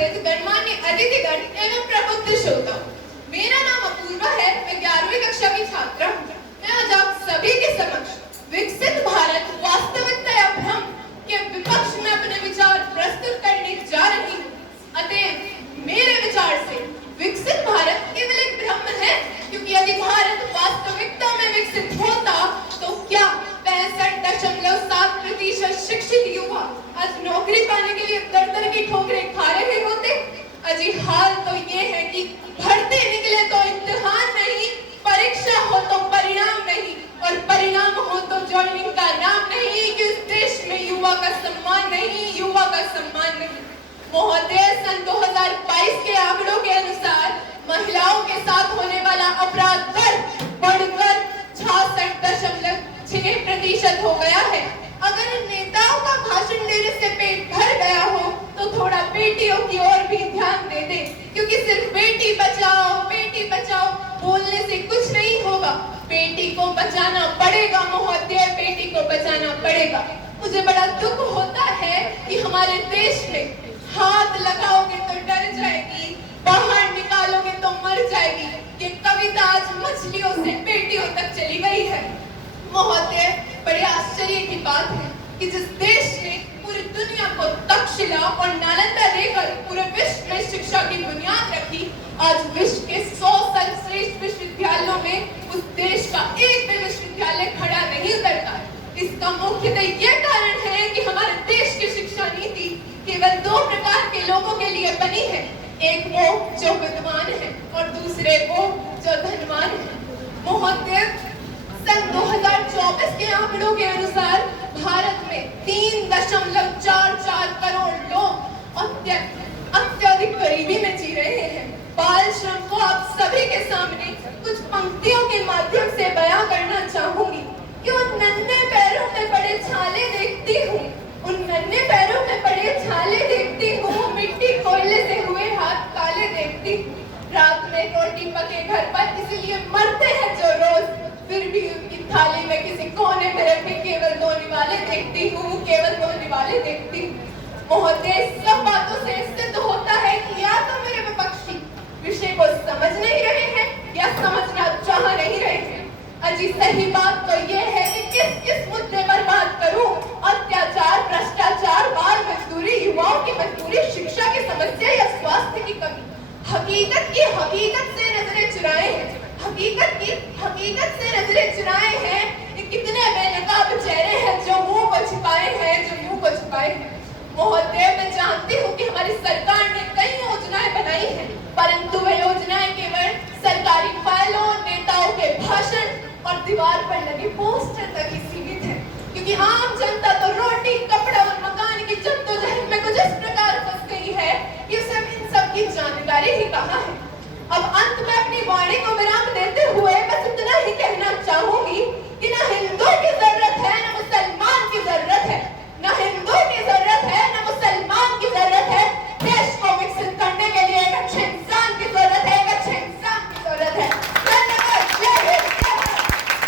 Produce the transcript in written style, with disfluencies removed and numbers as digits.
उपस्थित गणमान्य अतिथिगण एवं प्रबुद्ध श्रोता, मेरा नाम अपूर्वा है। मैं 11वीं कक्षा की छात्रा हूँ। मैं आज आप सभी के समक्ष विकसित भारत वास्तविकता या भ्रम के विपक्ष में अपने विचार प्रस्तुत करने जा रही हूँ। अतः मेरे विचार से विकसित भारत केवल एक भ्रम है, क्योंकि यदि भारत वास्तविकता में विकसित होता तो क्या 65.7% शिक्षित युवा आज नौकरी पाने के लिए दर की ठोकरें खा रहे होते? अजी हाल तो ये है कि भर्ती निकले तो इम्तिहान नहीं, परीक्षा हो तो परिणाम नहीं, और परिणाम हो तो ज्वाइनिंग का नाम नहीं, कि उस देश में युवा का सम्मान नहीं, युवा का सम्मान नहीं। महोदय, सन 2022 के आंकड़ों के अनुसार महिलाओं के साथ होने वाला अपराध दर बढ़कर 66.6% हो गया है। अगर नेताओं का भाषण देने से पेट भर गया हो तो थोड़ा बेटियों की ओर भी ध्यान दे दे, क्योंकि सिर्फ बेटी बचाओ बोलने से कुछ नहीं होगा। बेटी को बचाना पड़ेगा महोदय, बेटी को बचाना पड़ेगा। मुझे बड़ा दुख होता है कि हमारे देश में हाथ लगाओगे तो डर जाएगी, बाहर निकालोगे तो मर जाएगी, ये कविता आज मछलियों से बेटियों तक चली गई है। महोदय, बड़े आश्चर्य की बात है कि जिस देश ने पूरी दुनिया को तक्षशिला और नालंदा देकर पूरे विश्व में शिक्षा की बुनियाद रखी, आज विश्व के 100 सर्वश्रेष्ठ विश्वविद्यालयों में उस देश का एक भी विश्वविद्यालय खड़ा नहीं उतरता। इसका मुख्यतः यह कारण है कि हमारे देश की शिक्षा नीति केवल 2 प्रकार के लोगों के लिए बनी है, एक वो जो विद्वान है और दूसरे वो जो धनवान है। महोदय, सन 2024 के आंकड़ों के अनुसार भारत में 3.44 करोड़ लोग अत्यधिक गरीबी में जी रहे हैं। बाल श्रम को आप सभी के सामने कुछ पंक्तियों के माध्यम से बयां करना चाहूंगी कि उन नन्हे पैरों में पड़े छाले देखती हूँ, उन नन्हे पैरों में पड़े छाले देखती हूँ, मिट्टी कोयले से हुए हाथ काले देखती हूँ। रात में रोटी पके घर पर इसलिए मरते हैं जो रोज, फिर भी उनकी थाली में किसी कोने में रखे केवल 2 निवाले देखती हूँ, केवल 2 निवाले देखती हूँ। महोदय, सब बातों से सिद्ध होता है कि या तो मेरे विपक्षी विषय को समझ नहीं रहे हैं या समझना चाह नहीं रहे हैं। अजी सही बात तो ये है कि किस मुद्दे पर बात करूं? अत्याचार, भ्रष्टाचार, बाल मजदूरी, युवाओं की मजदूरी, शिक्षा की समस्या या स्वास्थ्य की कमी? हकीकत से नजरें चुराए हैं, हकीकत से नजरें चुराए हैं। ये कितने बेनकाब चेहरे हैं जो मुंह को छिपाए हैं। महोदय, मैं जानती हूँ कि हमारी सरकार ने कई योजनाएं बनाई हैं, परंतु वे योजनाएं केवल सरकारी फाइलों, नेताओं के भाषण और दीवार पर लगे पोस्टर तक ही सीमित है, क्योंकि आम जनता तो रोटी, कपड़ा और मकान की जद्दोजहद में कुछ इस प्रकार फंस गई है कि उसे इन सब की जानकारी ही कहाँ है। अब अंत में अपनी वाणी को विराम देते हुए बस इतना ही कहना चाहूंगी